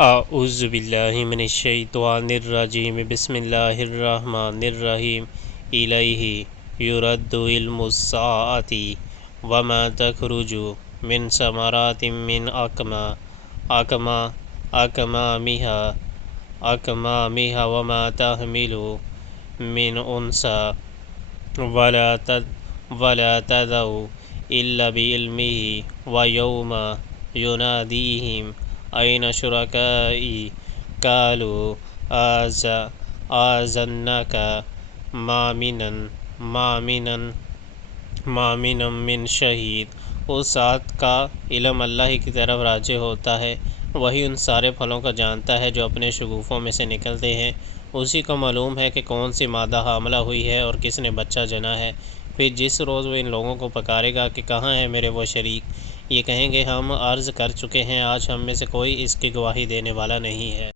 اعوذ باللہ من الشیطان الرجیم بسم اللہ الرحمن الرحیم الیہ یرد علم الساعۃ وما تخرج من ثمرات من اکمامها وما تحمل من انثى ولا تضع الا بعلمه ویوم ینادیہم أين شركائي قالوا آذناك ما من شہید۔ اس ذات کا علم اللہ ہی کی طرف راجع ہوتا ہے، وہی ان سارے پھلوں کا جانتا ہے جو اپنے شگوفوں میں سے نکلتے ہیں۔ اسی کو معلوم ہے کہ کون سی مادہ حاملہ ہوئی ہے اور کس نے بچہ جنا ہے۔ پھر جس روز وہ ان لوگوں کو پکارے گا کہ کہاں ہیں میرے وہ شریک، یہ کہیں گے ہم عرض کر چکے ہیں، آج ہم میں سے کوئی اس کی گواہی دینے والا نہیں ہے۔